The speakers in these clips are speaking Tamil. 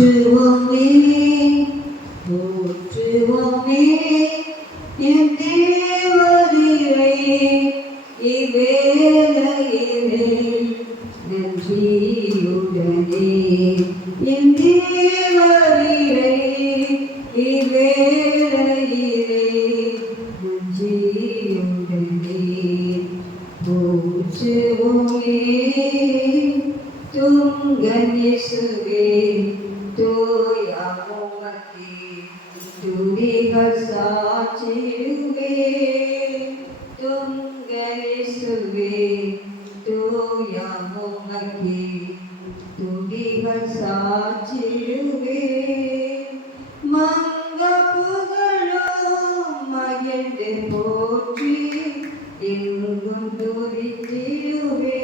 போற்றுவோமே போற்றுவோமே என் தேவரீரை இவ்வேளையிலே நன்றியுடனே என் தேவரீரை இவ்வேளையிலே நன்றியுடனே போற்றுவோமே துங்கன் இயேசுவே தூயமுமக்கே துதிகள் சாற்றிடுவே துங்கன் இயேசுவே தூயமுமக்கே துதிகள் சாற்றிடுவே மங்க புகழும் மகிழ்ந்து போற்றி எங்கும் துதித்திடுவே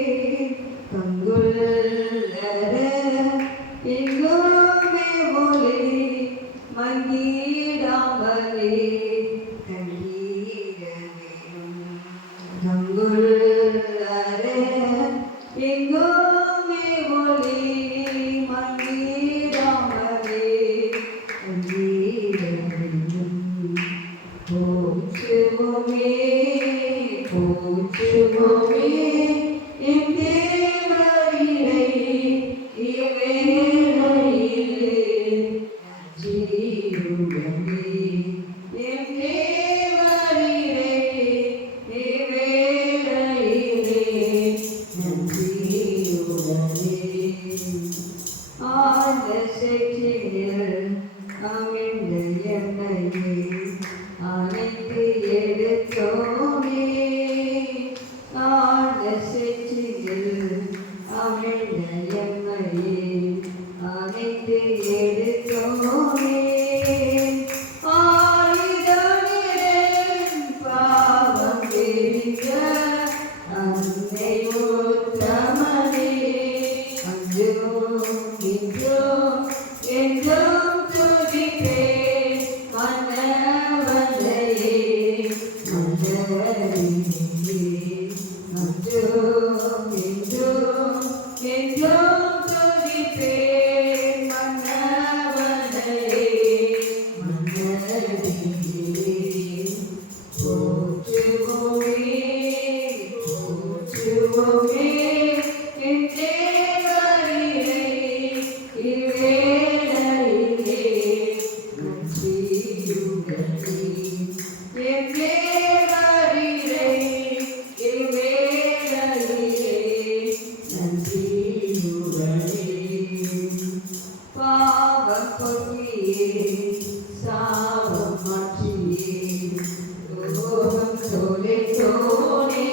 கங்குள்ளர எங்குமே ஒளி மங்கிடாமலே கண்டீரவேணும் கங்குள்ளர எங்குமே ஒளி மங்கிடாமலே கண்டீரவேணும் போற்றுவோமே போற்றுவோமே என் தேவரீரை இவ்வேளையிலே நன்றியுடனே என் தேவரீரை இவ்வேளையிலே நன்றியுடனே ஆழ்ந்த செற்றினில் அமிழ்ந்த எம்மையே அனைத்து எடுத்தோமே ஆழ்ந்த செற்றினில் அமிழ்ந்த எம்மையே அனைத்து எடுத்தோமே ஆயுதனின் பாவம் எரிக்க அன்னை உத்தமனே அன்றும் இன்றும் என்றும் துதிப்பே மன்னவனையே மன்னவனையே அன்றும் இன்றும் என்றும் துதிப்பே மன்னவனையே மன்னவனையே போற்றுவோமே போற்றுவோமே என் தேவரீரை இவ்வேளையிலே நன்றியுடனே என் தேவரீரை இவ்வேளையிலே நன்றியுடனே பாவம் கொட்டியே சாபம் மாற்றியே ரோகம் தொலைத்தோனே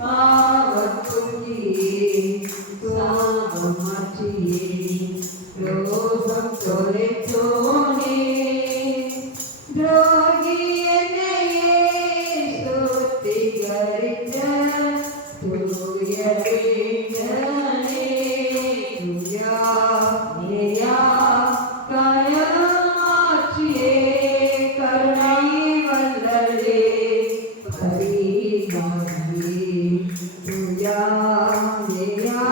பாவம் கொட்டியே சாபம் மாற்றியே ரோகம் தொலைத்தோனே துரோகி என்னையே சுத்திகரித்த தூய வேந்தனே துயா நேயா காயமாற்றியே கருணை வல்லலே பரிகாரியே துயா நேயா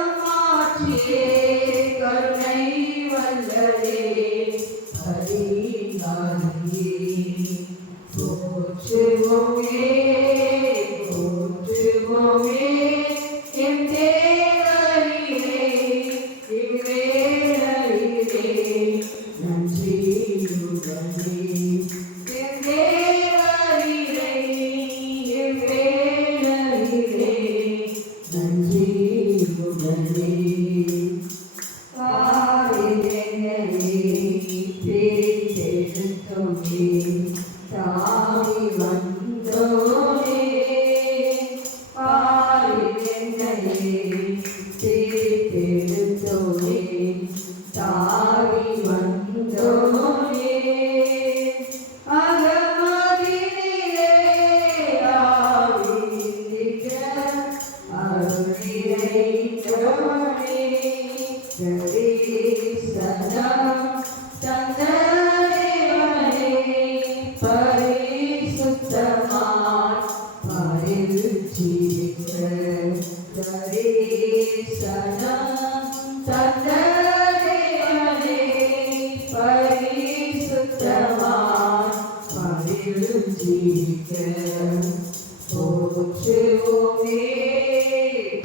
காயமாற்றியே கருணை வல்லலே பரிகாரியே போற்றுவோமே போற்றுவோமே என் தேவரீரை இவ்வேளையிலே நன்றியுடனே என் தேவரீரை இவ்வேளையிலே நன்றியுடனே காரிலேனையே பிரித்தெடுத்தோமே தாவி வந்தோனே பாரிலேனையே பிரித்தெடுத்தோமே தாவி வந்தோனே அகமதினிலே ஆவிந்திக்க அருளினைத்தோனே தரிசனம் தந்தேவனே பரிசுத்தமாய் பரில் ஜீவிக்க தரிசனம் தந்த தேவனே பரிசுத்தவான் மகிழும் ஜீவிக்க போற்றுவோமே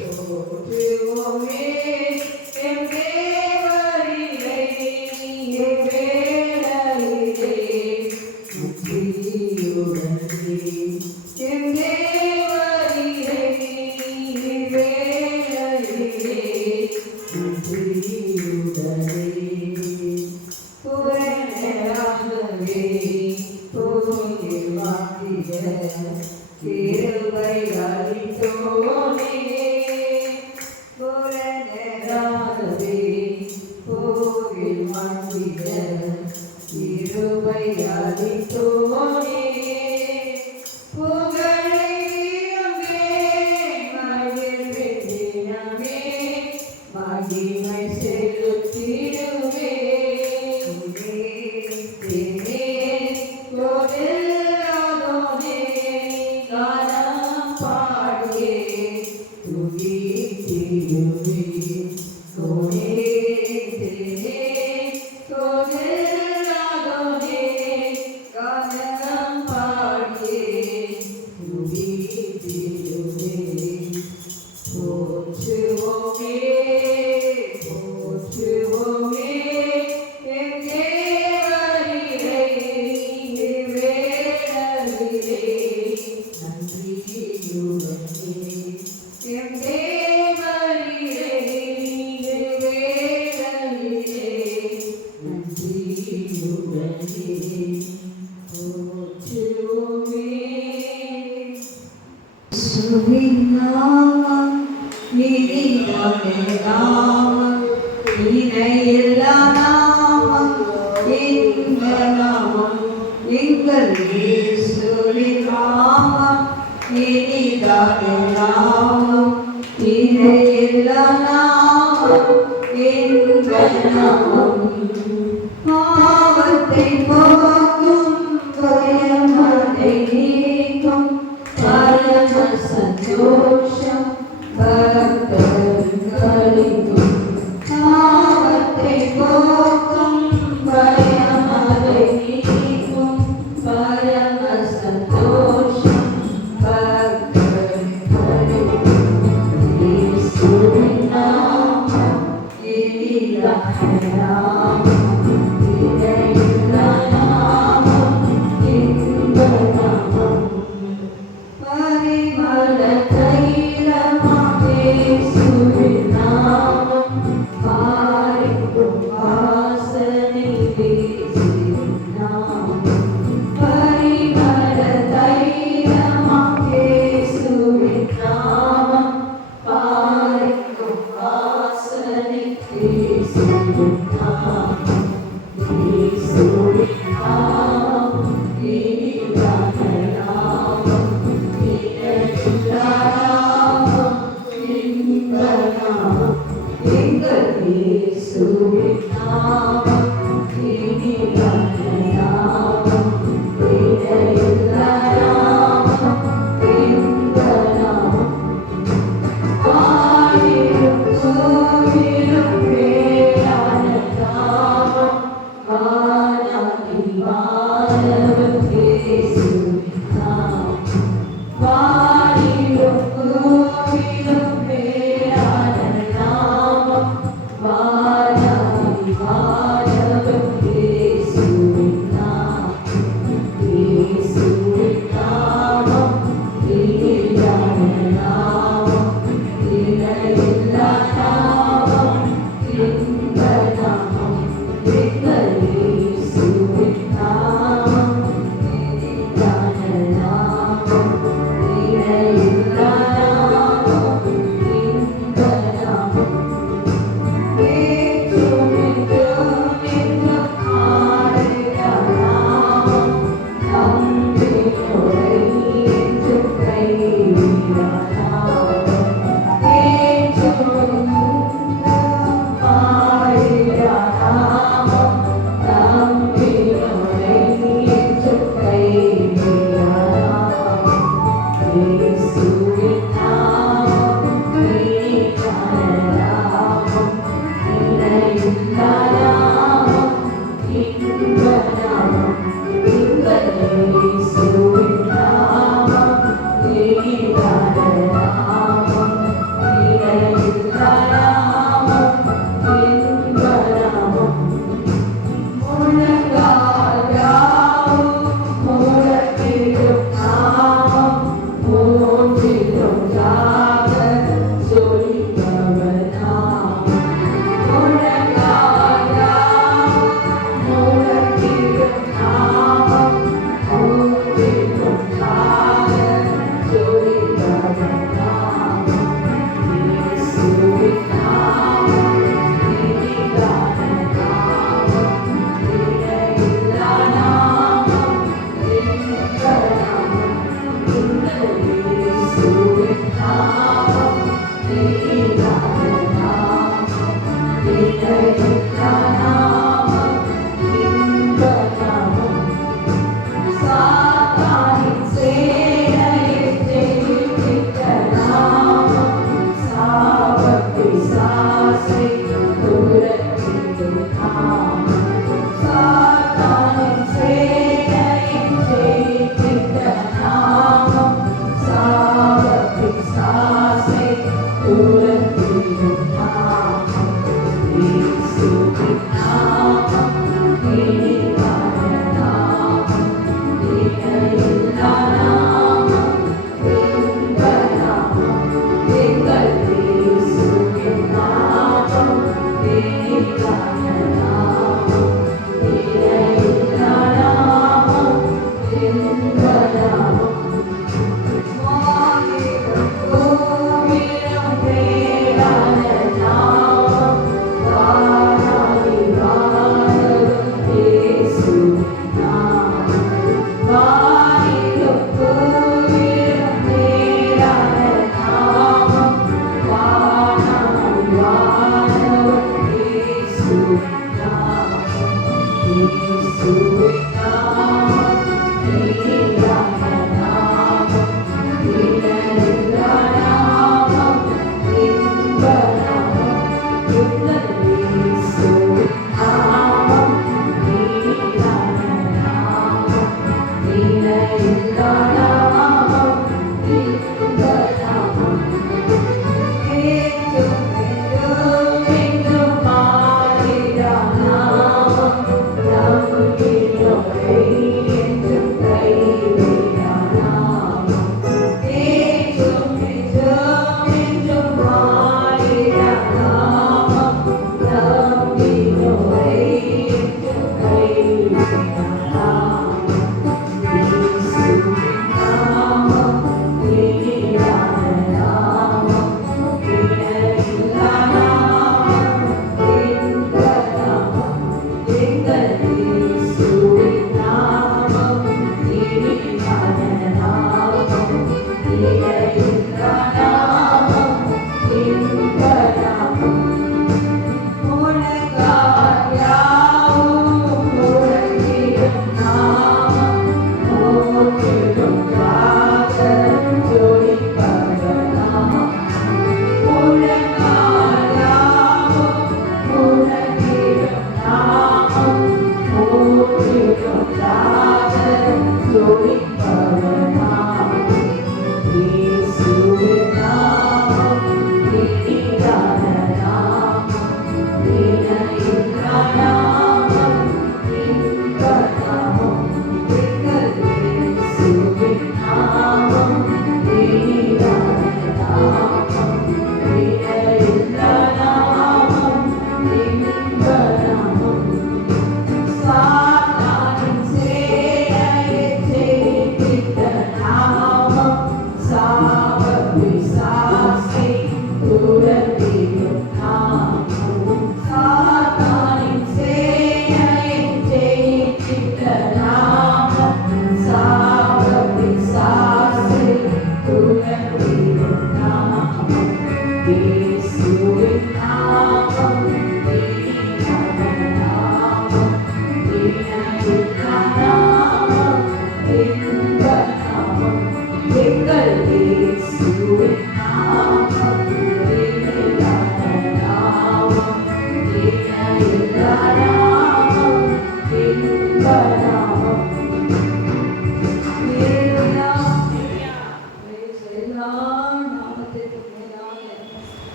போற்றுவோமே எம் தேவரிலே எம் வேளையிலே முற்றியுடனே எம் தேவரிலே எம் வேளையிலே முற்றியுடனே புறநேராகவே போகில் வாங்கிய கிருபை அளித்தோனே புறநேராகவே போகில் வாங்கிய கிருபை அளித்தோனே புகழை விரும்பேன் மகிழ்வேன் தினமே மகிமை செலுத்திடுவே பாவத்தை போக்கும் பயமதை நீக்கும் பரம சந்தோஷம் பக்தர்களுக்கும் பாவத்தை போக்கும் பயமதை நீக்கும் பரம சந்தோஷம் பக்தர்களுக்கும் இயேசுவின் நாமம் இனிதான நாமம்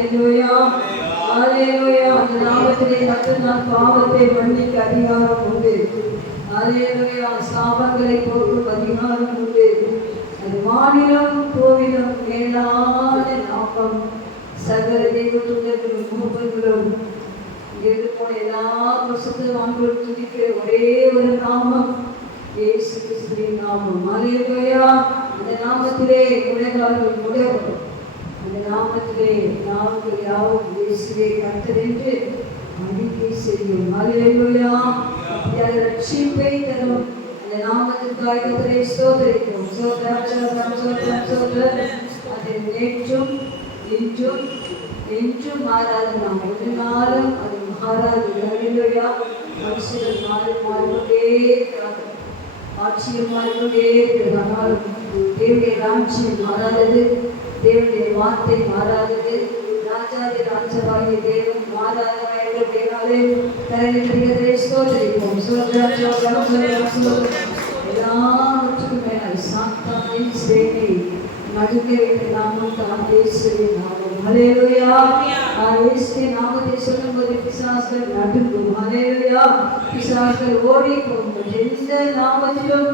ஹalleluya ஹalleluya. அந்த நாமத்திலே கர்த்தர் பாவத்தை மன்னிக்க அதிகாரம் உண்டு. ஹalleluya. சாபங்களை போக்கும் அதிகாரம் உண்டு. அது வானிலும் பூவிலும் மேலான நாமம். சகல தேவதூதர்களும் மூப்பர்களும் எது போன எல்லா பரிசுத்தவான்களும் துதிக்கிற ஒரே ஒரு நாமம் இயேசு கிறிஸ்துவின் நாமம். ஹalleluya. அந்த நாமத்திலே உலகார்கள் முடவும், அந்த நாமத்திலே நாங்கள் யாவும் இயேசுவே கர்த்தர் என்று அறிக்கை செய்யும். ஹalleluya. ரட்சிப்பை தரும் அந்த நாமத்திற்காக கர்த்தரை ஸ்தோத்திரிக்கிறோம். ஸ்தோத்திரம் ஸ்தோத்திரம் ஸ்தோத்திரம் ஸ்தோத்திரம். அது நேற்றும் இன்றும் என்றும் மாறாது. நாம் ஒரு நாளும் அது மாறாது. ஹalleluya. மனுஷர்கள் மாறிக்கொண்டே இருக்கிறார்கள், ஆட்சியம் மாறிக்கொண்டே இருக்கிறார்கள். தேவனுடைய ராட்சியம் மாறாதது, தேவனுடைய வார்த்தை மாறாதது. ராஜாதி ராஜாவாகிய தேவன் மாறாதவராய் இருக்கிறபடியாலே கர்த்தரை ஸ்தோத்திரிப்போம். ஸ்தோத்திரம் ஸ்தோத்திரம் ஸ்தோத்திரம் ஸ்தோத்திரம். எல்லாவற்றுக்கும் மேலாய் சாத்தானின் சேனை நடுங்க வைத்த நாமம் தான் இயேசுவின் நாமம். ஹalleluya. இயேசுவின் நாமத்தை சொல்லும்போது பிசாசுகள் நடுங்கும். ஹalleluya. பிசாசுகள் ஓடி போகும். எந்த நாமத்திலும்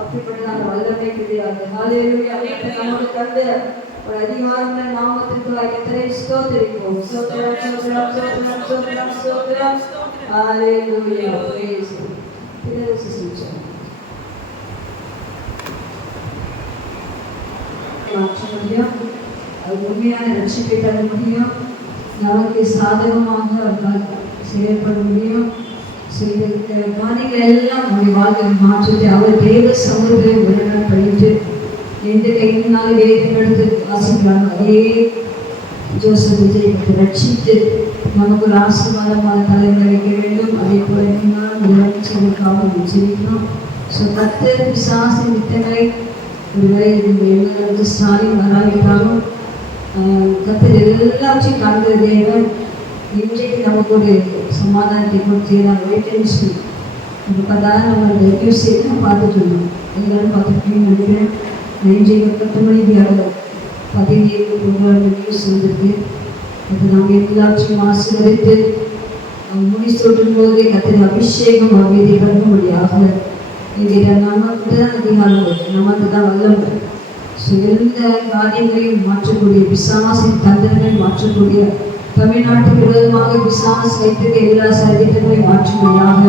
அப்படிப்பட்டதான வல்லமை கிடையாது. ஹalleluya. நமக்கு தந்த ஒரு அதிகாரமுள்ள நாமத்திற்காக கர்த்தரை ஸ்தோத்திரிப்போம். ஸ்தோத்திரம் ஸ்தோத்திரம் ஸ்தோத்திரம் ஸ்தோத்திரம் ஸ்தோத்திரம். ஹalleluya. praise God. அது உண்மையான ரட்சிப்பை தர முடியும். நமக்கு சாதகமாக செயல்பட முடியும். செய்த காரியங்கள் எல்லாம் நம்முடைய வாழ்க்கையை மாற்றிட்டு அவர் தேவ சமூகத்தை உடனே படித்து எந்த கையினால வேதம் எடுத்து வாசிக்கிறாங்க அதே ஜோசப் விஜயத்தை ரட்சித்து நமக்கு ஒரு ஆசீர்வாதமான தலைவரை வைக்க வேண்டும். அதே போல முதலமைச்சருக்காக ஜெயிக்கணும். ஸோ கர்த்தர் பிசாசின் திட்டங்களை ஒருவரை எல்லாருக்கு ஸ்டாலின் வராவிட்டாலும் கர்த்தர் எல்லாவற்றையும் காண்கிற தேவன் இன்றைக்கு நமக்கு ஒரு சமாதானத்தை கொடுத்துறாங்க. வெயிட்டன்ஸ் இப்போ பார்த்தா நம்ம அந்த நியூஸ் எல்லாம் பார்த்துட்டு இருந்தோம். எல்லாரும் பார்த்துருக்கீங்கன்னு நினைக்கிறேன். இன்றைக்கு 10 மணிக்கு 17 நியூஸ் வந்திருக்கு. அது நாங்கள் எல்லாவற்றையும் ஆசீர்வதித்து முடி சொல்லும் போதே கர்த்தர் அபிஷேகம் அமைதி பண்ணும்படியாக இங்கே நமக்கு தான் அதிகாரம் இருக்கு, நமக்கு தான் வல்லமை. எந்த காரியங்களையும் மாற்றக்கூடிய பிசாசின் தந்திரங்களை மாற்றக்கூடிய தமிழ்நாட்டுக்கு விரோதமாக பிசாசு வைத்திருக்க எல்லா சதித்திட்டங்களையும் மாற்றும்படியாக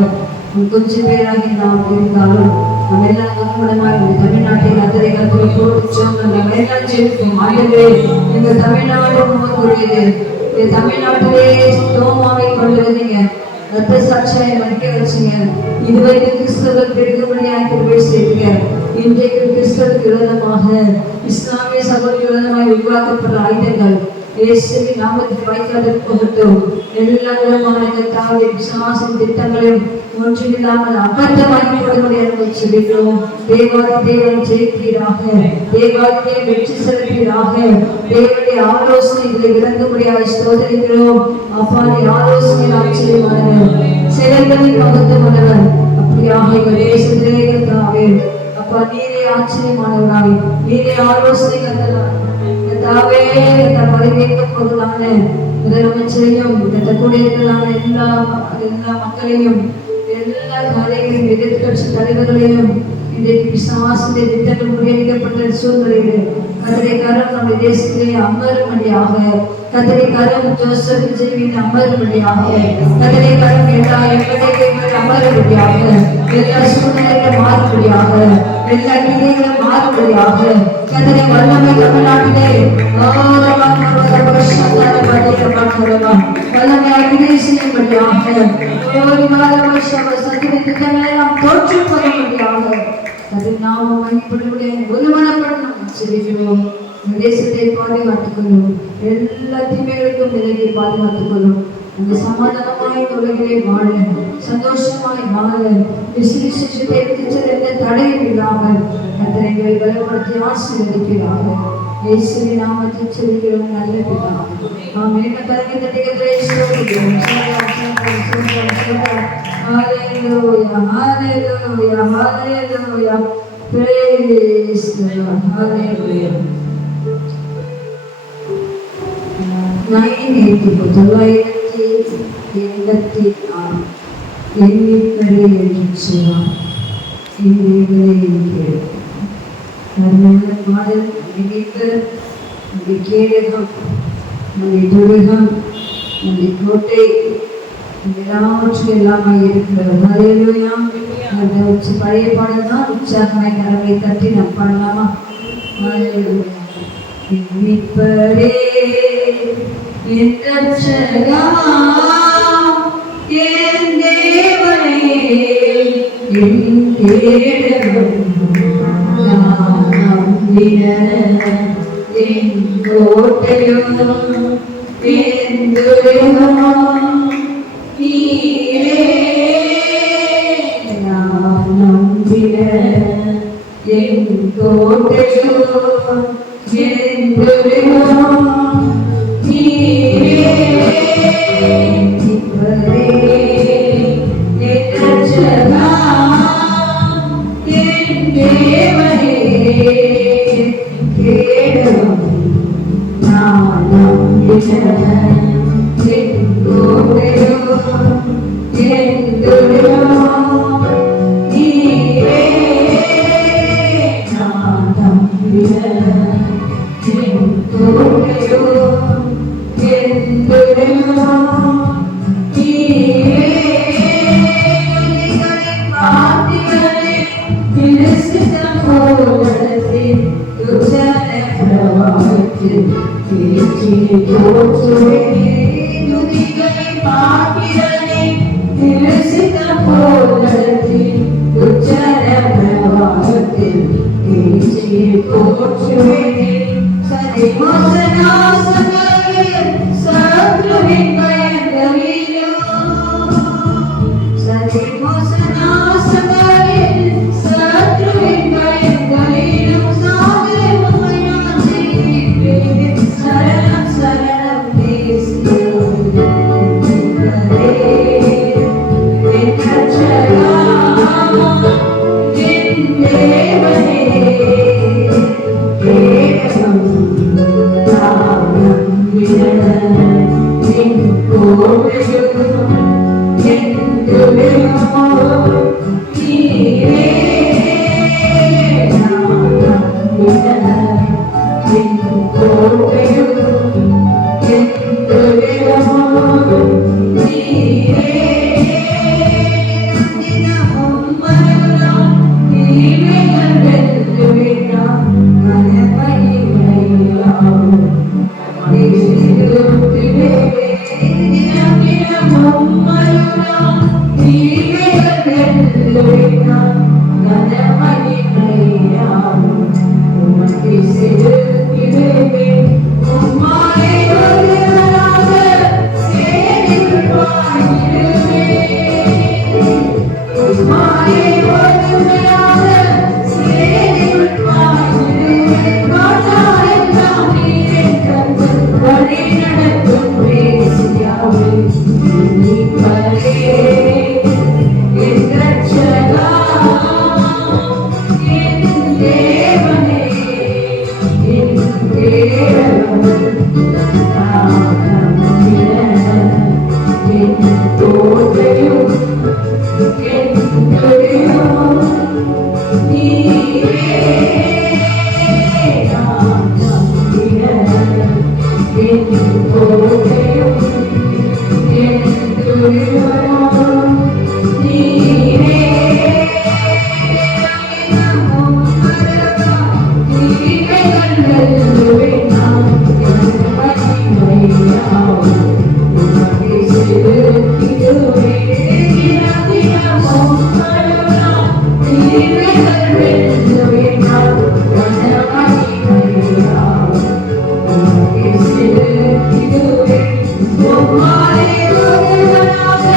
கொஞ்சம் பேராகி நாம் இருந்தாலும் நம்ம எல்லாம் கவனமாக தமிழ்நாட்டை கத்தரை கத்தரை போட்டுச்சோம். நம்ம எல்லாம் ஜெயிப்போம். ஆண்டவரே எங்கள் தமிழ்நாடு உங்களுடையது. தமிழ்நாட்டிலே தோமாவை கொண்டு வந்தீங்க, ரத்த சாட்சியை மறைக்க வச்சுங்க. இதுவரைக்கும் கிறிஸ்தவர்கள் பெருகும்படியாக கிருபை செய்யுங்க. இன்றைக்கு கிறிஸ்தவருக்கு விரோதமாக இஸ்லாமிய சகோதரருக்கு விரோதமாக உருவாக்கப்படுற ஆயுதங்கள் இயேசுவின் நாமத்தில் வாய்க்காதற்கு போகட்டும். எல்லா விதமான கர்த்தாவே பிசாசின் திட்டங்களையும் ஒன்றில்லாமல் அபத்தமாக்கி போடும்படியாக சொல்லிக்கிறோம். தேவாதி தேவன் ஜெயிப்பீராக, தேவாதி தேவன் வெற்றி செலுப்பீராக. தேவனுடைய ஆலோசனைகளை விளங்கும்படியாக ஸ்தோத்திரிக்கிறோம். அப்பாடி ஆலோசனை ஆச்சரியமானவர், செயல்களின் மகத்துவமானவர். அப்படியாக எங்கள் தேசத்திலே கர்த்தாவே அப்பா நீரே ஆச்சரியமானவராய், நீரே ஆலோசனை கர்த்தராய் கர்த்தாவே பதவியேற்க பொருளான முதலமைச்சரையும் கூட இருக்கிறான எல்லா மக்களையும் எல்லா காரியங்களையும் எதிர்கட்சி தலைவர்களையும் இன்றைக்கு பிசாசுடைய திட்டங்கள் முறியடிக்கப்பட்ட சூழ்நிலையில் கத்திரிக்காரம் நம்முடைய தேசத்திலே அமரும்படியாக, கத்திரிக்காரம் ஜோசப் விஜய் அமரும்படியாக, கத்திரிக்காரம் எல்லா எம்எல்ஏக்கள் அமரும்படியாக, எல்லா சூழ்நிலைகளும் மாறும்படியாக, எல்லா கிளைகளும் மாறும்படியாக கத்திரை வல்லமை தமிழ்நாட்டிலே வல்லமையாக கிளை செய்யும்படியாக திட்டங்களெல்லாம் தோற்றுப்பதும்படியாக அது நாம் மகிழ்ச்சியுடைய ஒருமனப்படணும் செல்கிறோம். தேசத்தை பாதுகாத்துக் கொள்ளும், எல்லா தீமைகளுக்கும் விலகி பாதுகாத்துக் கொள்ளும். அந்த சமாதானமாய் உலகிலே வாழ, சந்தோஷமாய் வாழ, விசுவாசத்தை எடுத்துச் செல்ல எந்த தடையும் இல்லாமல் கர்த்தரை பலப்படுத்தி ஆசீர்வதிக்கிறாக. இயேசுவின் நாமத்தில் செல்கிறோம் நல்ல பிதாவே. ஆமென். கர்த்தரை தட்டிக்கொண்டே ஸ்தோத்திரிக்கிறோம். Hallelujah, hallelujah, hallelujah. Praise the Lord. Hallelujah. 1986 எண்ணிப்படி என்று சொன்னார். பாடல் நினைப்பு நம்முடைய கேடகம், நம்முடைய துருகம், நம்முடைய கோட்டை எல்லாவற்றும் எல்லாமே இருக்கிறது. ஹல்லேலூயா. அந்த பழைய பாடல் தான் உற்சாகமாய் கரங்களை தட்டி நாம் பாடலாமா? ஹல்லேலூயா. எண்ணிப்பரே என் ரட்சகா, என் தேவனே, என் கேடகம், நான் நம்பின என் கோட்டையும் என் துருகமும் நீரே. நான் நம்பின என் கோட்டையும் என் துருகமும் நீரே. எண்ணிப்பரே என் ரட்சகா, என் தேவனே, கேடகம், நான் நம்பின என் கோட்டையும் என் துருகமும் நீரே. நான் நம்பின என் கோட்டையும் என் துருகமும் நீரே. பாத்திரனே விலசித்தம் போலத்தில் துச்சன பிரவாகத்தில் திருச்சியை போற்றுவேனே. துதிகளை பாத்திரனே விலசித்தம் போலத்தில் துச்சன பிரவாகத்தில் திருச்சியை போற்றுவேனே. சதிமோசனாசனையில் சத்ருவின் பயங்களிலும், சதிமோசனாசனையில் சத்ருவின் பயங்களிலும் சாதனை உம்மை நான் ஜெயிப்பேன். சரணம் சரணம் தேசியோம் என் ரட்சகா, என் தேவனே, கேடகம், நான் நம்பின என் கோட்டையும் என் துருகமும் நீரே. நான் நம்பின என் கோட்டையும் என் துருகமும் நீரே. தினமும் மரணம் தீமைகள் வெல்லுவேனாம், மனமகிமையாம் தேசிலுத்திலே. தினமும் மரணம் தீமைகள் வெல்லுவேனாம், மனமகிமையாம் உமக்கு செலுத்திடுவே. உம்மாலே ஒருவனாக சேனைக்குள் பாய்ந்திடுவேன். உம்மாலே ஒருவனாக சேனைக்குள் பாய்ந்திடுவேன். காட்டாரெல்லாம் நீரின் கண்கள் வழி நடத்தும் மேசியாவே. எண்ணிப்பரே என் ரட்சகா, என் தேவனே, என் கேடகம், நான் நம்பின என் கோட்டையும் என் துருகமும் நீரே. நான் நம்பின என் கோட்டையும் என் துருகமும் நீரே. தினமும் மரணம் தீமைகள் வெல்லுவேனாம், மகிமையாம் உமக்கு செலுத்திடுவேன். தினமும் மரணம் தீமைகள் வெல்லுவேனாம், மகிமையாம் உமக்கு செலுத்திடுவேன். உம்மாலே ஒருவனாக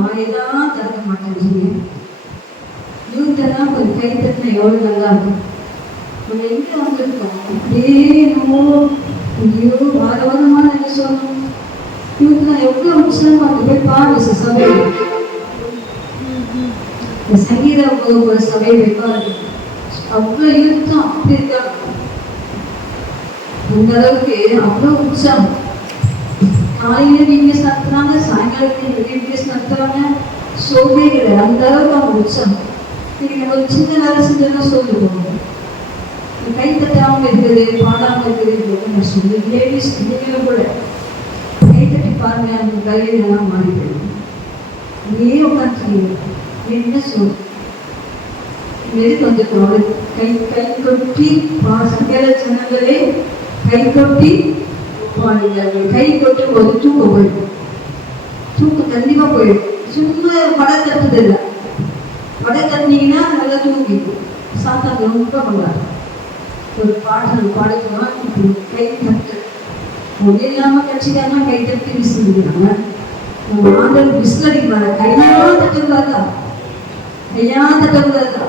வாயெல்லாம் திறக்க மாட்டேன். யூத்தெல்லாம் கொஞ்சம் கை தட்டினா எவ்வளோ நல்லா இருக்கும். நம்ம எங்கே வந்திருக்கோம் அப்படியே நம்ம ஐயோ வார வாரமாக என்ன சொல்லணும். யூத்லாம் எவ்வளோ உற்சாகமாக அங்கே போய் பாடு சபை இந்த சங்கீத வகுப்பு சபை வைப்பாரு. அவ்வளோ யூத்தம் அப்படி இருக்காங்க. அந்த அளவுக்கு அவ்வளோ உற்சாகம். காலையில வீக்னஸ் நடத்துறாங்க, சாயங்காலத்துல வீக்னஸ் நடத்துறாங்க. சோகே கிடையாது. அந்த அளவுக்கு அவங்க உற்சாகம். இன்னைக்கு நம்ம ஒரு சின்ன வேலை செஞ்சோம்னா சொல்லிடுவோம். கை தட்டாமல் இருக்குது, பாடாமல் இருக்குது. நான் சொல்லி லேடிஸ் நீங்களும் கூட கை தட்டி பாருங்க, அந்த கையெல்லாம் மாறி போயிடும். அப்படியே உட்காந்துருக்கீங்க. என்ன சொல் எதுக்கு வந்துட்டோம்? கை கை கொட்டி சங்கர ஜனங்களே கை கொட்டி கை கொட்டும் போது தூக்கம் போயிடும். தூக்கம் கண்டிப்பா போயிடும். சும்மா படம் தட்டுது இல்லை. படம் தட்டினீங்கன்னா நல்லா தூங்கிடும். சாத்தா ரொம்ப பண்ணாரு. ஒரு பாட்டு நம்ம பாடுக்கிறோம். கை தட்டு ஒன்றும் இல்லாமல் கட்சிக்காரலாம் கை தட்டி விசிலுங்கிறாங்க. நம்ம ஆண்டவர் விசில் அடிக்கிறாங்க. கையெல்லாம் தட்டக்கூடாதா? கையா தட்டக்கூடாதா?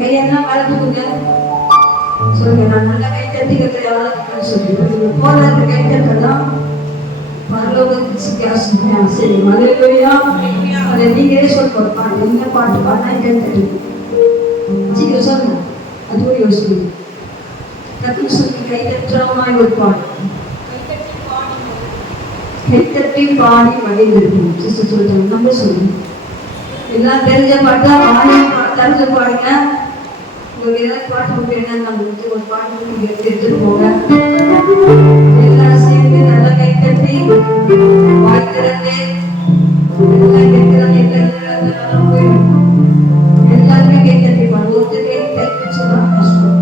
கையெல்லாம் மேலே தூக்குங்க சொல்லுங்க. நான் நல்லா கை தட்டிக்கிறது யாராவது சொல்லி போராது கை தட்டலாம். பரலோகத்துக்கு சரி மலையா அதை நீங்களே சொல்ல பாட்டு என்ன பாட்டு பாடினா கை தட்டு சீக்கிரம் சொல்லுங்க. அது கூட யோசிக்கணும். டக்குன்னு சொல்லி கை தட்டுறவங்க ஒரு பாட்டு கை தட்டி பாடி மகிழ்ந்திருக்கணும். சிஸ்டர் சொல்லிட்டாங்க. நம்ம சொல்லுங்க. எல்லாம் தெரிஞ்ச பாட்டா பாடி தெரிஞ்ச பாடுங்க. உங்களுக்கு ஏதாவது பாட்டு கொடுப்பீங்கன்னா நம்ம ஒரு பாட்டு நீங்க எடுத்துட்டு போங்க. எல்லாம் சேர்ந்து நல்லா கை தட்டி வாய் திறந்து எல்லாம் கேட்கிறாங்க. எல்லாம் போயிடும். எல்லாருமே கை தட்டி பாடு. ஒருத்தர் கை தட்டி சொல்றாங்க கஷ்டம்.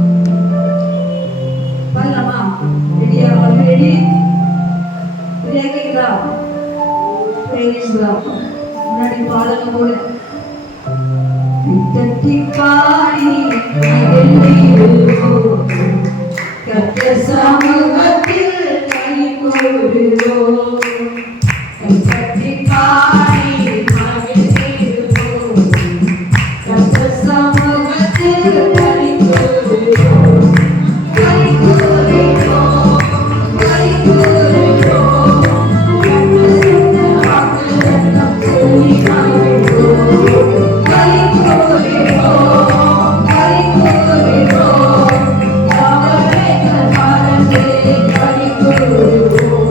பண்ணலாமா? ரெடியா? ரெடி ரெடியா? கேட்குதா? முன்னாடி பாடலும் போல தட்டி பாடி கர்த்தர் சமூகத்தில் கை கொடு பாடுவோம் கட்டி பாடி மகிழ்ந்திடுவோம் கர்த்தர் சமூகத்தில் களி கூறுவோம் களி கூறுவோம் களி கூறுவோம் கர்த்தர் சொன்ன வாக்குத்தத்தம் சொல்லி மகிழ்வோம் களி கூறுவோம் களி கூறுவோம் அவர் வைத்த பாதத்தில் களி கூறுவோம்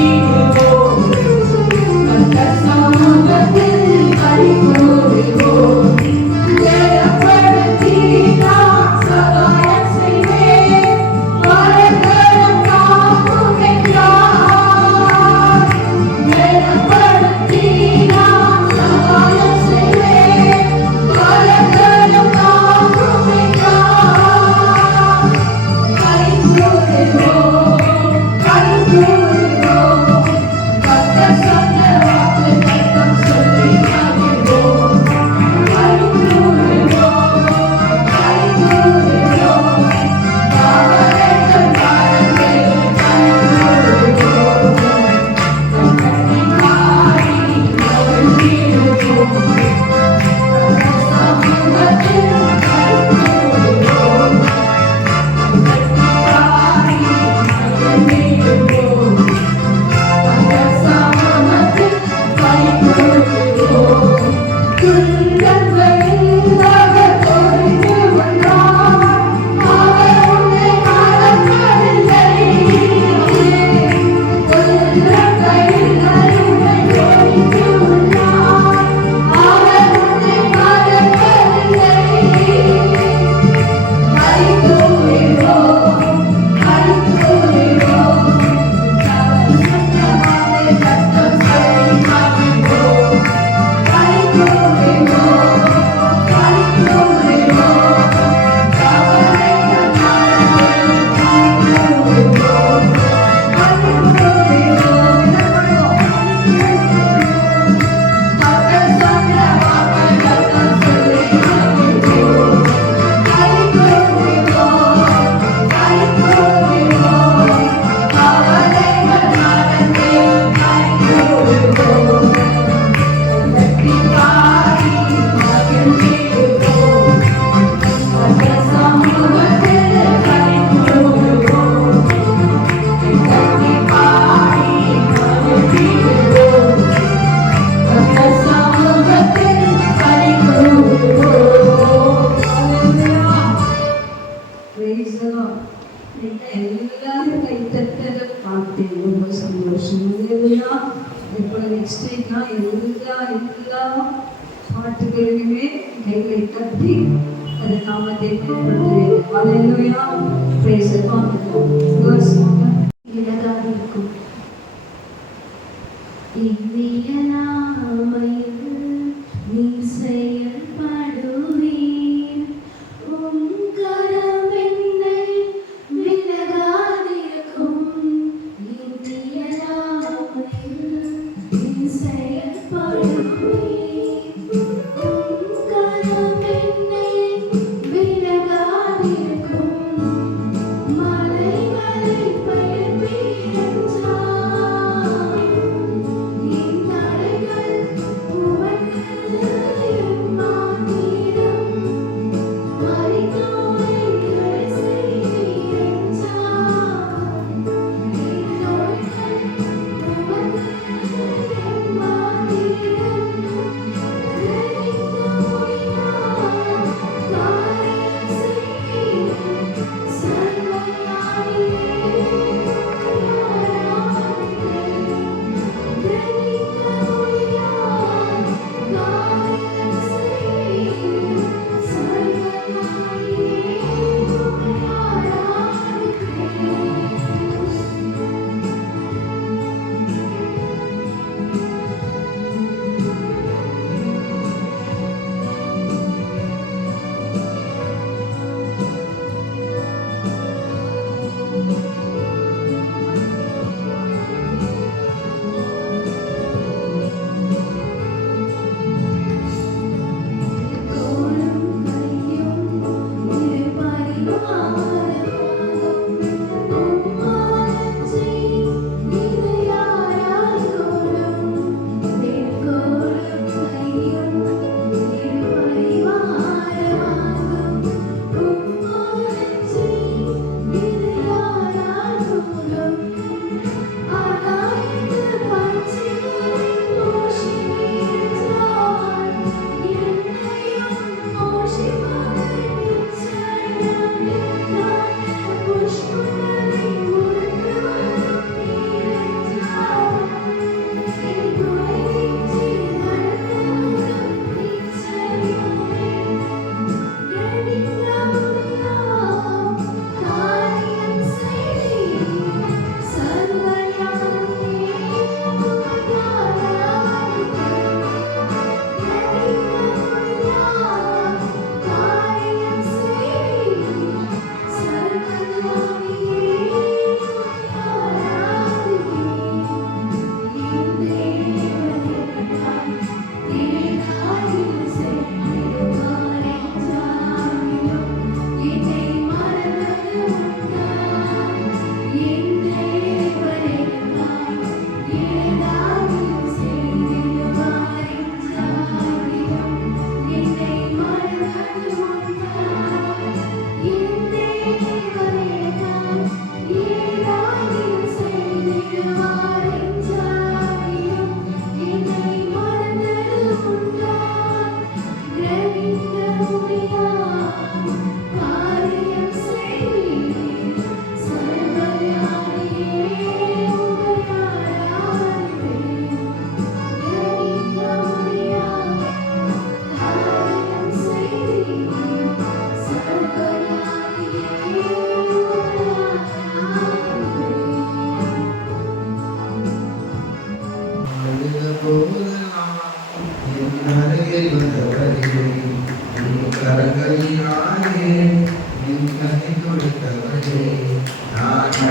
மகிழ்ந்திடுவோம். கர்த்தர் சமூகத்தில் களி கூறுவோம். ஜெயப்படுத்தினார் சகாயம் செய்வேன். மரகதம் காக்கும் என்றார். ஜெயப்படுத்தினார் சகாயம் செய்வேன். மரகதம் காக்கும் என்றார். களி கூறுவோம், களி கூறுவோம். கர்த்தர் சொன்ன வாக்கு தத்தம் சொல்லி மகிழ்வோம். களி கூறுவோம், களி கூறுவோம். பாவங்கள் மறந்து களி கூறுவோம். கர்த்தரின் பாடி மகிழ்ந்திடுவோம். கர்த்தர் சமூகத்தில் களி கூறுவோம். கர்த்தரின் பாடி மகிழ்ந்திடுவோம். கர்த்தர் சமூகத்தில் களி கூறுவோம். துன்பங்களில் அவர் பொறுத்து வந்தார். அவர் உன்னை மறப்பதில்லை. துன்பங்களில் உன்னை பொறுத்து வந்தார். அவர் உன்னை மறப்பதில்லை. களி கூறுவோம், களி கூறுவோம். அவர் சொன்ன வார்த்தை தத்தம் சொல்லி மகிழ்வோம். களி கூறுவோம், களி கூறுவோம். கவலைகள் மறந்து களி கூறுவோம். களி கூறுவோம். கர்த்தர் சொன்ன வார்த்தை தத்தம் சொல்லி மகிழ்வோம். களி கூறுவோம், களி கூறுவோம். கவலைகள் மறந்து களி கூறுவோம். கர்த்தரின் பாடி மகிழ்ந்திடுவோம். கர்த்தர் சமூகத்தில் களி கூறுவோம். கர்த்தரின் பாடி மகிழ்ந்திடுவோம். கர்த்தர் சமூகத்தில் களி கூறுவோம். Praise the Lord. எல்லாரும் கைத்தட்டதை பார்த்தேன், ரொம்ப சந்தோஷம். இல்லையா? இப்போ நெக்ஸ்ட் வீக்னா எல்லா பாட்டுகளிலுமே கைகளை தட்டி அதை நாமத்தை பயன்படுத்துவேன். அல்லேலூயா. Praise the Lord. Verse 1. இலகாக இருக்கும் இவ்வியலாமையில் நீ செயல்படுவீர். உம் கரம் என்னை விலகாதிருக்கும். இவ்வியலாமையில் நீ செயல்படுவீர். உம் கரம் என்னை விலகாதிருக்கும். மலை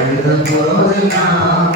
அழுத போதெல்லாம்